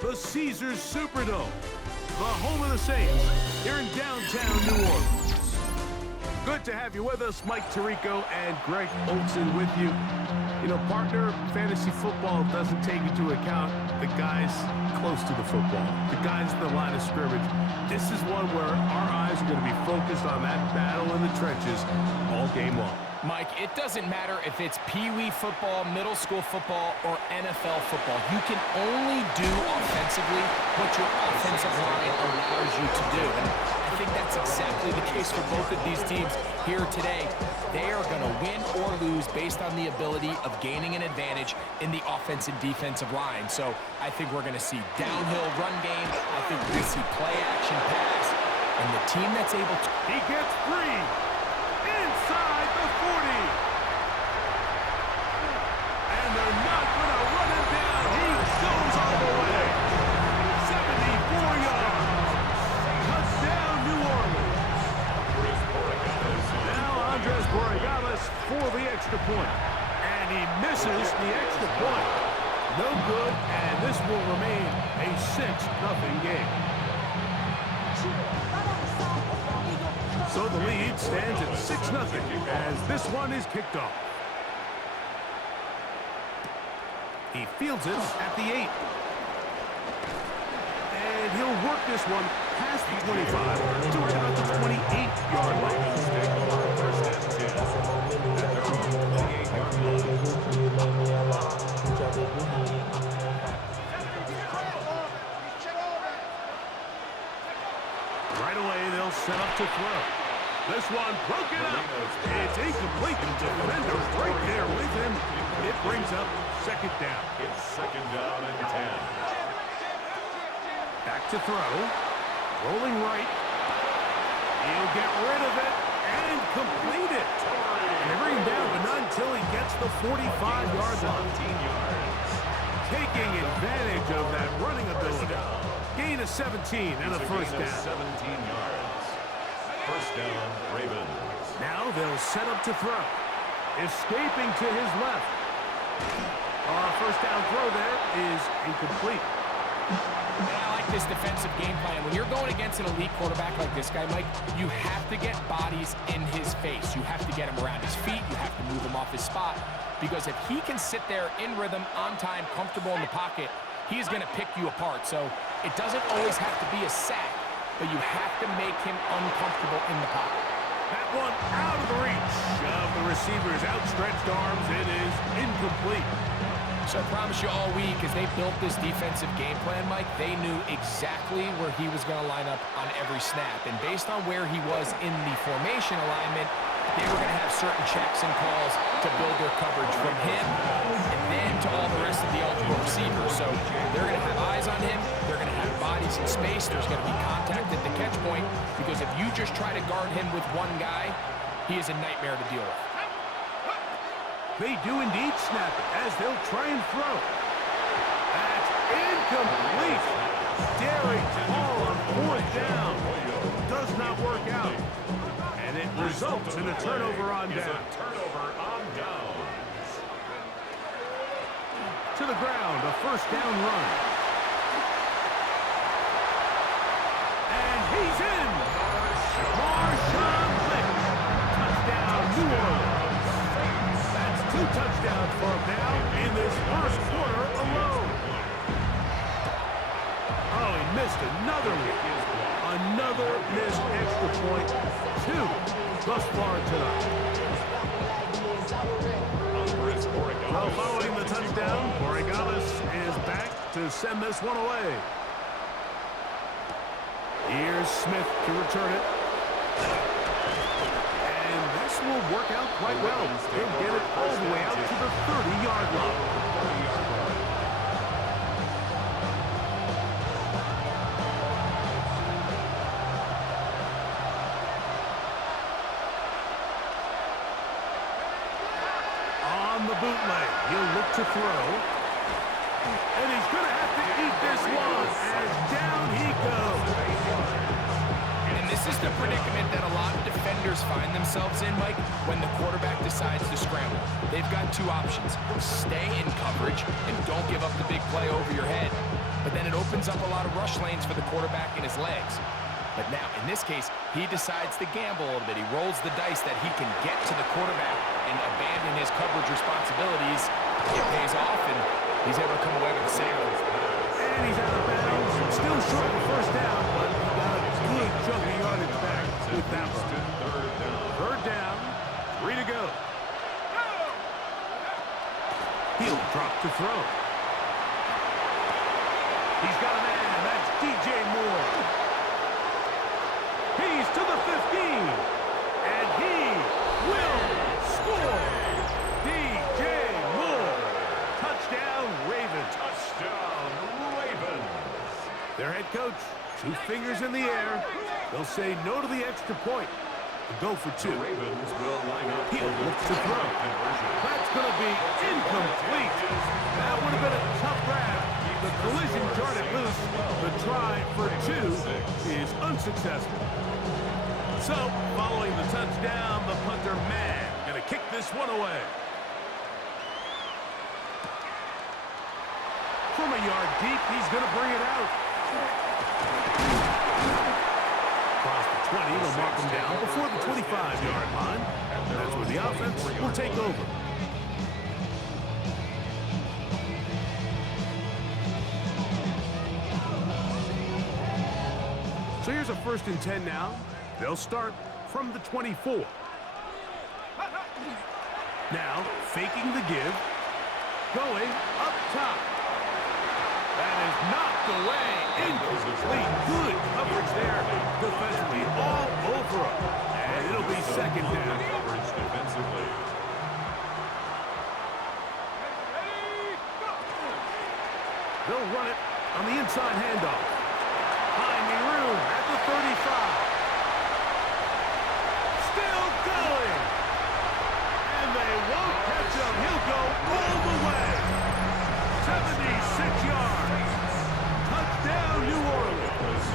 the Caesars Superdome, the home of the Saints, here in downtown New Orleans. Good to have you with us. Mike Tirico and Greg Olson with you. You know, partner, fantasy football doesn't take into account the guys close to the football, the guys in the line of scrimmage. This is one where our eyes are going to be focused on that battle in the trenches all game long. Mike, it doesn't matter if it's Pee-wee football, middle school football, or NFL football. You can only do offensively what your offensive line allows you to do. And I think that's exactly the case for both of these teams here today. They are going to win or lose based on the ability of gaining an advantage in the offense and defensive line. So I think we're going to see downhill run game. I think we're going to see play action pass. And the team that's able to... He gets free inside the 40. And they're not going to run him down. He goes all the way. 74 yards. Touchdown, New Orleans. Now Andres Borregales for the extra point. And he misses the extra point. No good, and this will remain a 6-0 game. So the lead stands at 6-0 as this one is kicked off. He fields it at the 8. And he'll work this one past the 25 to right about the 28-yard line. Right away, they'll set up to throw. This one broken up. It's incomplete. Defender right there with him. It brings up second down. It's second down and 10. Back to throw. Rolling right. He'll get rid of it and complete it. And they bring him down, but not until he gets the 45-yard line. Taking advantage of that running ability. Gain of 17 and a first down. 17 yards. First down, Ravens. Now they'll set up to throw. Escaping to his left. First down throw there is incomplete. I like this defensive game plan. When you're going against an elite quarterback like this guy, Mike, you have to get bodies in his face. You have to get him around his feet. You have to move him off his spot. Because if he can sit there in rhythm, on time, comfortable in the pocket, he is going to pick you apart. So it doesn't always have to be a sack, but you have to make him uncomfortable in the pocket. That one out of the reach of the receiver's outstretched arms. It is incomplete. So I promise you all week, as they built this defensive game plan, Mike, they knew exactly where he was going to line up on every snap. And based on where he was in the formation alignment, they were going to have certain checks and calls to build their coverage from him and then to all the rest of the eligible receivers. So they're going to have eyes on him. They're going to have bodies in space. There's going to be contact at the catch point, because if you just try to guard him with one guy, he is a nightmare to deal with. They do indeed snap it as they'll try and throw. That's incomplete. Daring ball on fourth down. Does not work out. And it results in a turnover on down. To the ground, a first down run. And he's in. Marshawn Lynch. Touchdown, New Orleans. That's 2 touchdowns for him now in this first quarter alone. Oh, he missed another one. Another missed extra point. 2 thus far tonight. Well, following the touchdown, Borregales is back to send this one away. Here's Smith to return it. And this will work out quite well. He'll get it all the way out to the 30-yard line. On the bootleg, he'll look to throw. And he's going to have to eat this one as down he goes. And this is the predicament that a lot of defenders find themselves in, Mike, when the quarterback decides to scramble. They've got 2 options. Stay in coverage and don't give up the big play over your head. but then it opens up a lot of rush lanes for the quarterback and his legs. But now, in this case, he decides to gamble a little bit. He rolls the dice that he can get to the quarterback and abandon his coverage responsibilities. It pays off, and he's able to come away with a save. And he's out of bounds. Still short of the first down, but he got a good chunk of yardage back with that one. Third down, 3 to go. He'll drop to throw. He's got a man. That's DJ Moore. He's to the 15. And he will score. DJ Moore. Touchdown, Ravens. Touchdown, Ravens. Their head coach, 2 fingers in the air. They'll say no to the extra point and go for 2. The Ravens will line up. He'll look to throw. That's going to be incomplete. That would have been a tough grab. The collision jarred it loose. The try for 2 is unsuccessful. So, following the touchdown, the punter man going to kick this one away. From a yard deep, he's going to bring it out. Across the 20, they'll mark him down before the 25-yard line. That's where the offense will take over. So here's a 1st and 10 now. They'll start from the 24. Now, faking the give. Going up top. That is knocked away. Incomplete. Good coverage there. Defensively all over him. And it'll be 2nd down. Coverage defensively. They'll run it on the inside handoff. Finding room at the 35. Still going. And they won't catch him. He'll go all the way. 76 yards. Touchdown, New Orleans.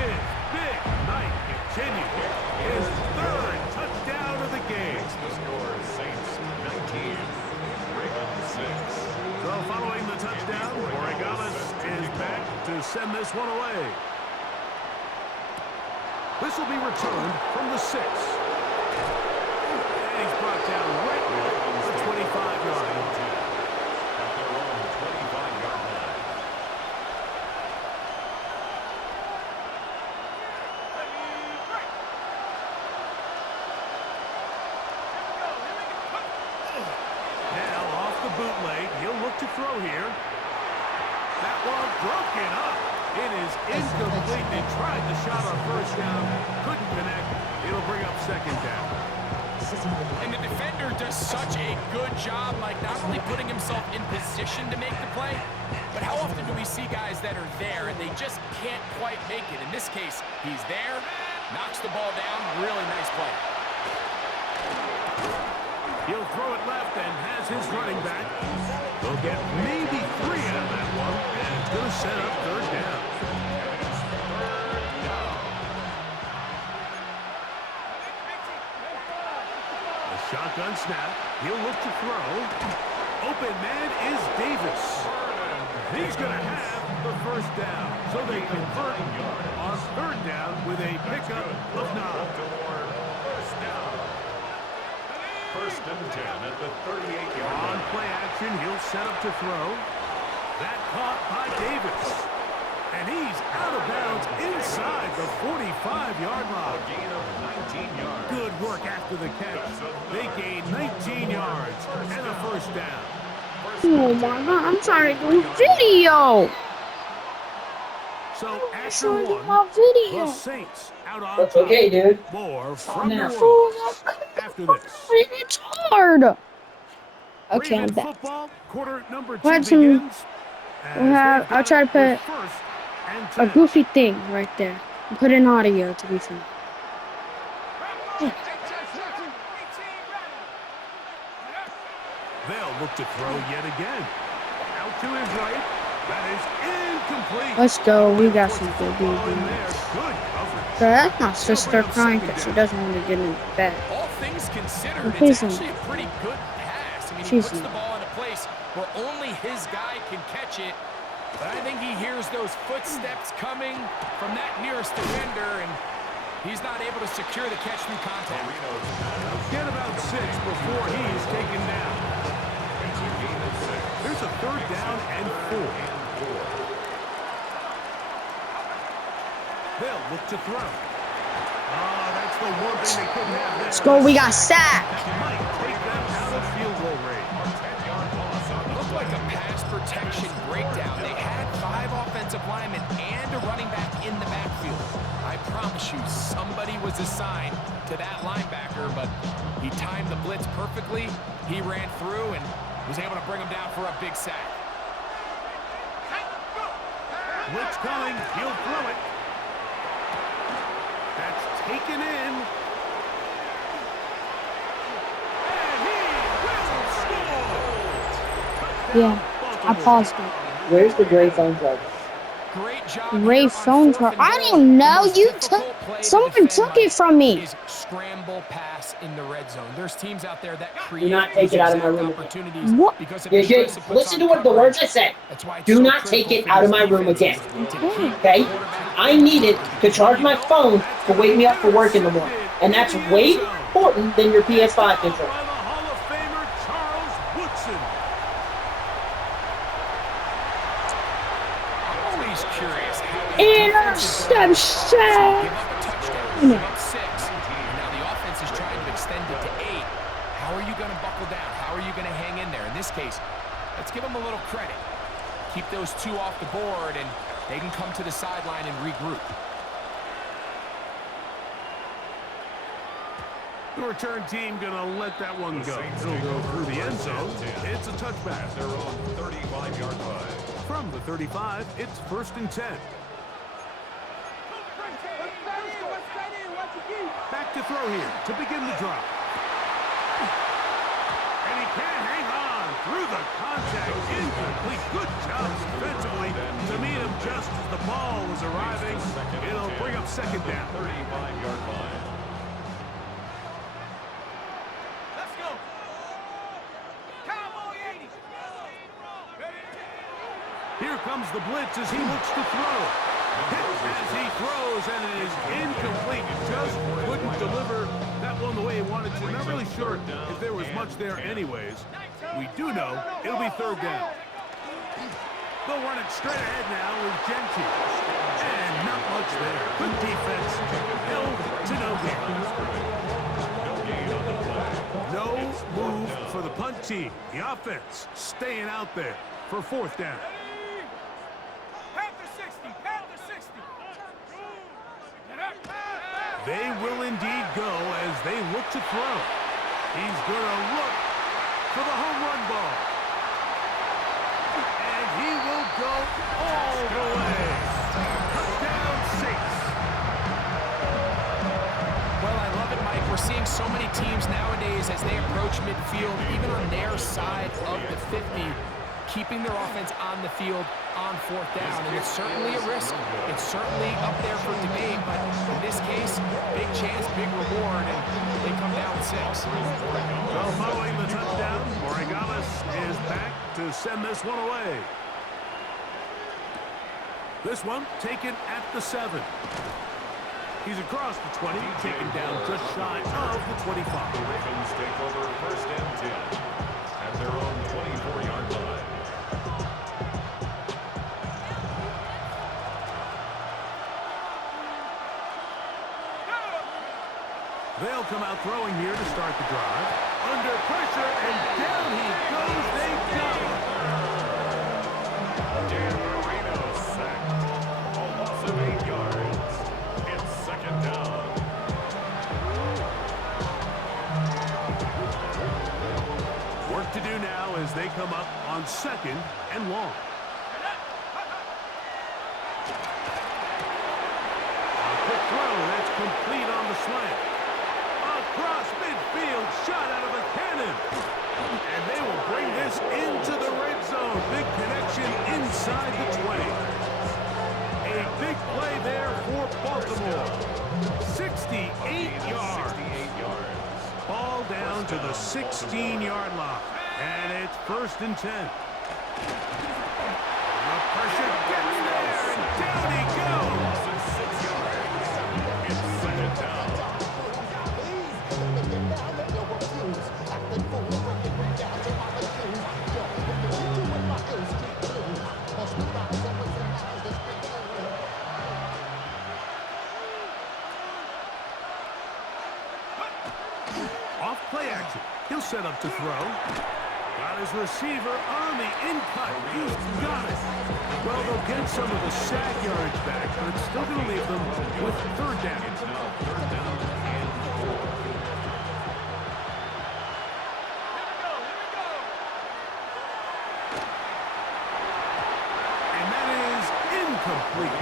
His big night continues. His 3rd touchdown of the game. The score is Saints 19, Ravens 6. So following the touchdown, Oregalis is back to send this one away. This will be returned from the 6. And he's brought down right at the 25-yard line. At their own 25-yard line. Now off the bootleg, he'll look to throw here. That one broken up. It is incomplete. They tried the shot on 1st down, couldn't connect. It'll bring up 2nd down. And the defender does such a good job, like not only putting himself in position to make the play, but how often do we see guys that are there and they just can't quite make it? In this case, he's there, knocks the ball down, really nice play. He'll throw it left and has his running back. They'll get maybe 3 out of that one, and it's going to set up 3rd down. The shotgun snap. He'll look to throw. Open man is Davis. He's going to have the 1st down. So they convert on 3rd down with a pickup of 9. 1st and 10 at the 38-yard On line. play action, he'll set up to throw. That caught by Davis. And he's out of bounds inside the 45-yard line. Gain of 19 yards. Good work after the catch. They gain 19 yards and a 1st down. Oh my God, I'm trying to do video. So I'm after trying to do one, my video. the Saints out on That's top. okay, dude. More from New Now, Orleans after this. it's hard. Okay, I'm Raven back. football, quarter number 2 Why don't begins. I'll try to put a goofy thing right there. Put in audio to be fun. They'll look to throw yet again. Out to his right. That is incomplete. Let's go. We got some good Ball in dudes. there. Good coverage. That's my sister crying because she doesn't want to get in bed. All things considered, Okay, it's so- actually a pretty good pass. I mean, he She's- puts the ball in a place where only his guy can catch it. But I think he hears those footsteps coming from that nearest defender, and he's not able to secure the catch through contact. Get about 6 before he's taken down. There's a 3rd down and 4. They'll look to throw. Oh, that's the one thing they couldn't have there. Let's go. We got sacked. Might take them out of field goal range. Looked like a pass protection breakdown. They had 5 offensive linemen and a running back in the backfield. I promise you, somebody was assigned to that linebacker, but he timed the blitz perfectly. He ran through and was able to bring him down for a big sack. Blitz coming. He'll throw it. That's taken in. And he will score. Yeah, I paused it. Where's the gray phone plug? Great job. Ray phone charge. I don't know. You took. Someone took it from me. Scramble pass in the red zone. There's teams out there that create. Do not take it out of my room. Opportunities. What? Listen to what the words I said. Do not take it out of my room again. Okay? I need it to charge my phone to wake me up for work in the morning. And that's way more important than your PS5 controller. By the Hall of Famer Charles Woodson. I'm always curious how Interception. give up a touchdown, give up 6, and now the offense is trying to extend it to 8. How are you going to buckle down? How are you going to hang in there? In this case, let's give them a little credit. Keep those 2 off the board, and they can come to the sideline and regroup. The return team gonna let that one go. It'll go through the end zone. It's a touchback. Their own 35-yard line. From the 35, it's 1st and 10. Back to throw here to begin the drop. And he can't hang on through the contact. Incomplete. Good job defensively to meet him just as the ball was arriving. It'll bring up 2nd down. 35-yard line. Let's go. Cowboy 80. Here comes the blitz as he looks to throw. Hit as he throws, and it is incomplete. Just couldn't deliver that one the way he wanted to. Not really sure if there was much there anyways. We do know it'll be 3rd down. They'll run it straight ahead now with Genty. And not much there. Good defense. Held to no gain. No move for the punt team. The offense staying out there for 4th down. They will indeed go as they look to throw. He's going to look for the home run ball. And he will go all the way. Touchdown 6. Well, I love it, Mike. We're seeing so many teams nowadays as they approach midfield, even on their side of the 50, keeping their offense on the field on 4th down. And it's certainly a risk. It's certainly up there for debate, but in this case, big chance, big reward, and they come down 6. Well, following the touchdown, Morales is back to send this one away. This one taken at the 7. He's across the 20, taken down just shy of the 25. The Ravens take over 1st and 10 at their own 24-yard line. They'll come out throwing here to start the drive. Under pressure, and down he goes. They got him. Dan Marino sacked. A loss of 8 yards. It's 2nd down. Work to do now as they come up on 2nd and long. A quick throw that's complete on the slant. Across midfield, shot out of a cannon. And they will bring this into the red zone. Big connection inside the 20. A big play there for Baltimore. 68 yards. 68 yards. Ball down to the 16-yard line. And it's 1st and 10. The pressure gets there, and down he goes. 6 yards. It's 2nd down. Off play action. He'll set up to throw. Got his receiver on the in-cut. He's got it. Well, they'll get some of the sack yardage back, but it's still going to leave them with 3rd down. It's now 3rd down and 4. And that is incomplete.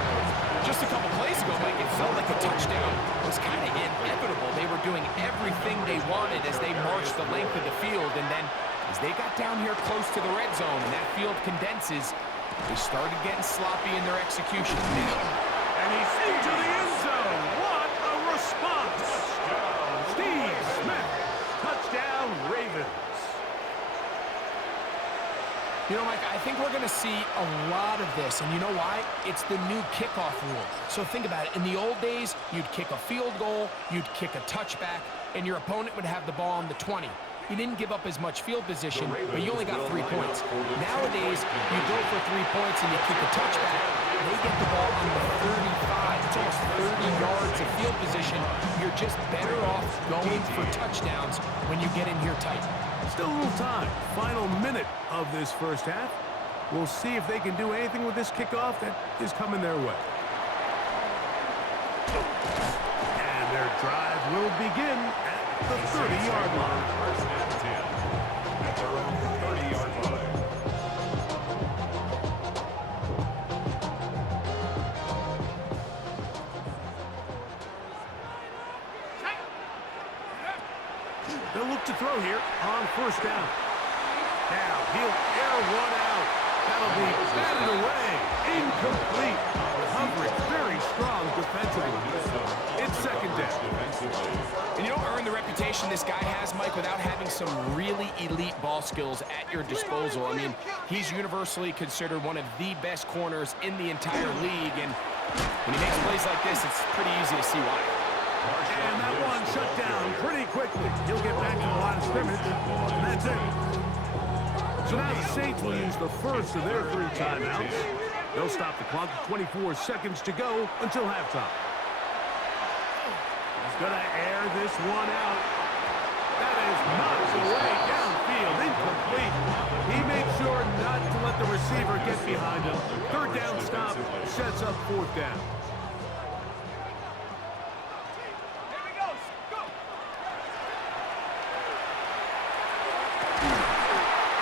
Just a couple plays ago, Mike, it felt like a touchdown was kind of inevitable. They were doing everything they wanted as they marched the length of the field, and then as they got down here close to the red zone and that field condenses, they started getting sloppy in their execution. And he's into the end zone. What a response. Steve Smith. Touchdown, Ravens. You know, Mike, I think we're going to see a lot of this, and you know why? It's the new kickoff rule. So think about it. In the old days, you'd kick a field goal, you'd kick a touchback, and your opponent would have the ball on the 20. You didn't give up as much field position, but you only got 3 points. Nowadays, you go for 3 points and you kick a touchback. They get the ball on the 35. It's almost 30 yards of field position. You're just better off going for touchdowns when you get in here tight. Still a little time. Final minute of this first half. We'll see if they can do anything with this kickoff that is coming their way. And their drive will begin at the 30-yard line. 1st and 10 at their own 30-yard line. They'll look to throw here on 1st down. Now he'll air one out. That'll be batted away. Incomplete. Coverage very strong defensively. It's 2nd down. And you don't earn the reputation this guy has, Mike, without having some really elite ball skills at your disposal. I mean, he's universally considered one of the best corners in the entire league, and when he makes plays like this, it's pretty easy to see why. And that one shut down pretty quickly. He'll get back to the line of scrimmage, and that's it. So now the Saints will use the first of their 3 timeouts. They'll stop the clock with 24 seconds to go until halftime. He's going to air this one out. That is knocked away downfield, incomplete. He makes sure not to let the receiver get behind him. 3rd down stop sets up 4th down.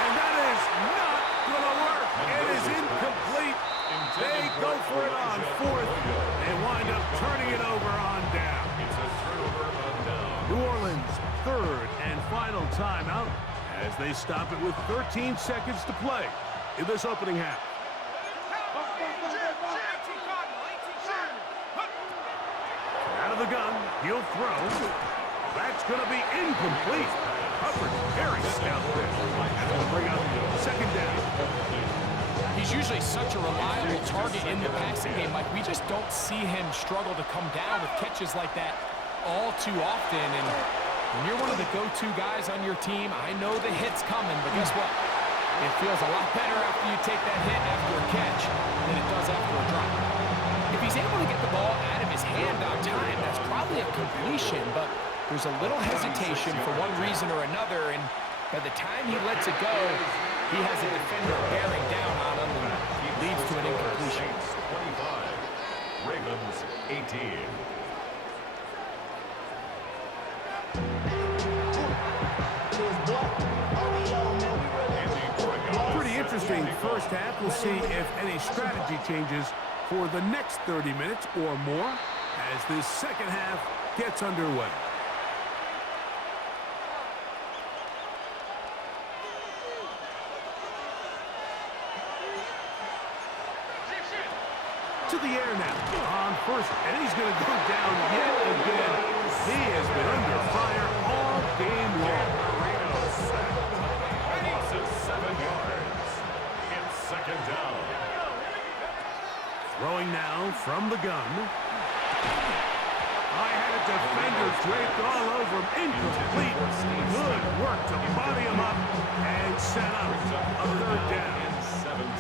And that is not going to work. It is incomplete. They go for it on 4th and wind up turning it over on down. It's a turnover on down. New Orleans' 3rd and final timeout as they stop it with 13 seconds to play in this opening half. Out of the gun, he'll throw. That's going to be incomplete. Coverage very stout there. That's going to bring up 2nd down. He's usually such a reliable target in the passing game. Like, we just don't see him struggle to come down with catches like that all too often. And when you're one of the go-to guys on your team, I know the hit's coming, but guess what? It feels a lot better after you take that hit after a catch than it does after a drop. If he's able to get the ball out of his hand on time, that's probably a completion, but there's a little hesitation for one reason or another, and by the time he lets it go, he has a defender bearing down on him and leads to an incompletion. 25. Ravens 18. Pretty interesting first half. We'll see if any strategy changes for the next 30 minutes or more as this second half gets underway. To the air now on 1st, and he's going to go down yet again. He has been under fire all game long. second down. Throwing now from the gun. I had a defender draped all over him. Incomplete. Good work to body him up and set up a third down. 17.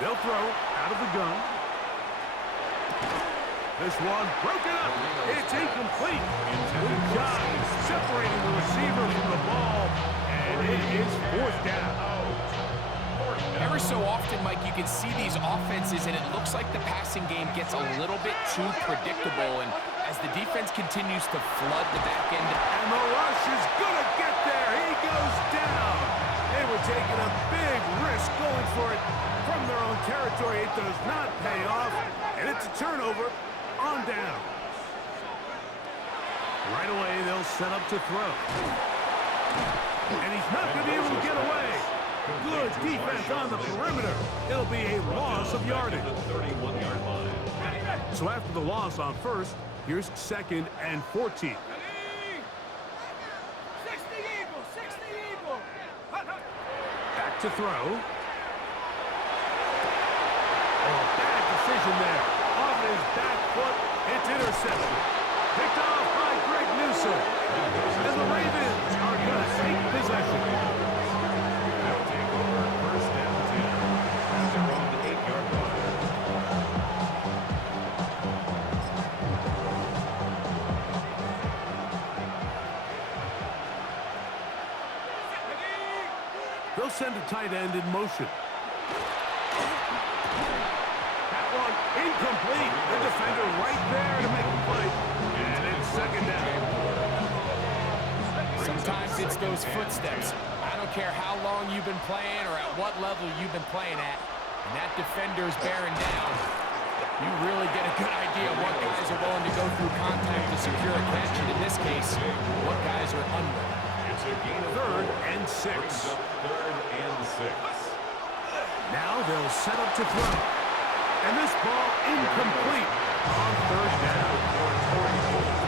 They'll throw out of the gun. This one broken up. It's incomplete. Good job separating the receiver from the ball, and it is fourth down. Every so often, Mike, you can see these offenses, and it looks like the passing game gets a little bit too predictable. And as the defense continues to flood the back end, And the rush is going to get there. He goes down. They were taking a big risk going for it from their own territory. It does not pay off, and it's a turnover on down. Right away, they'll set up to throw. And he's not going to be able to get away. Good defense on the perimeter. It'll be a loss of yardage. The 31-yard line. So after the loss on first, here's second and 14. Back to throw. Oh, bad decision there. Off his back foot, it's intercepted. Picked off by Greg Newsome. And the Ravens are going to take possession. They'll take over first down 10 at their own 8-yard line. They'll send a tight end in motion. That one incomplete. The defender right there to make the play. And it's second down. sometimes it's those footsteps. I don't care how long you've been playing or at what level you've been playing at, and that defender's bearing down. You really get a good idea of what guys are willing to go through contact to secure a catch, and in this case, what guys are unwilling. It's a gain of Third and 6. Third and 6. Now they'll set up to throw. And this ball incomplete on third down.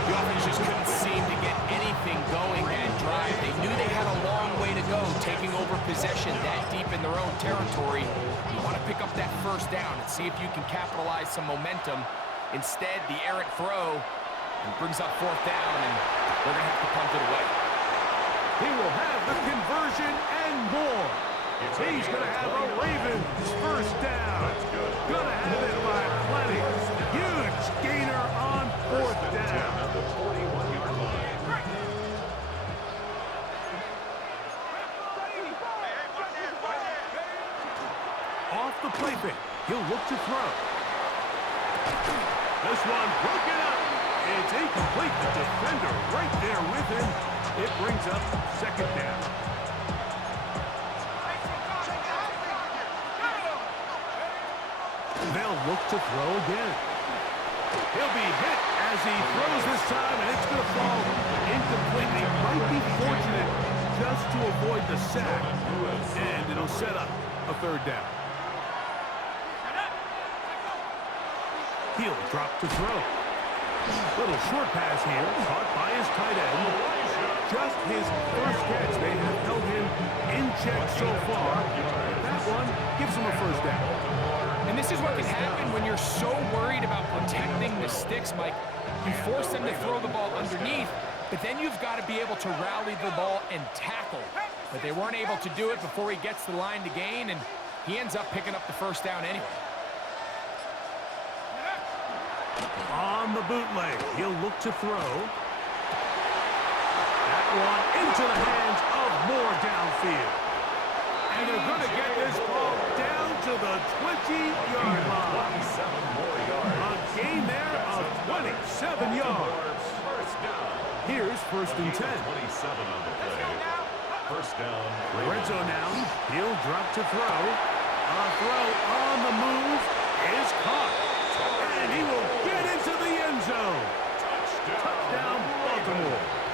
The offense just couldn't seem to get anything going that drive. They knew they had a long way to go, taking over possession that deep in their own territory. You want to pick up that first down and see if you can capitalize some momentum. Instead, the errant throw brings up fourth down, and they're going to have to punt it away. He will have the conversion and more. He's going to have a Ravens first down. Going to have it by plenty. Huge gainer on fourth down. At the 41-yard line. Off the play fake. He'll look to throw. This one broken up. It's incomplete. The defender right there with him. It brings up second down. They'll look to throw again. He'll be hit as he throws this time, and it's going to fall incomplete. He might be fortunate just to avoid the sack, and it'll set up a third down. He'll drop to throw. Little short pass here, caught by his tight end. Just his first catch. They have held him in check so far. That one gives him a first down. And this is what can happen when you're so worried about protecting the sticks, Mike. You force them to throw the ball underneath, but then you've got to be able to rally the ball and tackle. But they weren't able to do it before he gets to the line to gain, and he ends up picking up the first down anyway. On the bootleg, he'll look to throw. That one into the hands of Moore downfield. And they're going to get this ball down to the 20-yard line. 27 more yards. A gain there of 27 yards. First down. Here's first and 10. 27 on the play. First down. Red zone now. He'll drop to throw. A throw on the move is caught. And he will get into the end zone. Touchdown, Baltimore.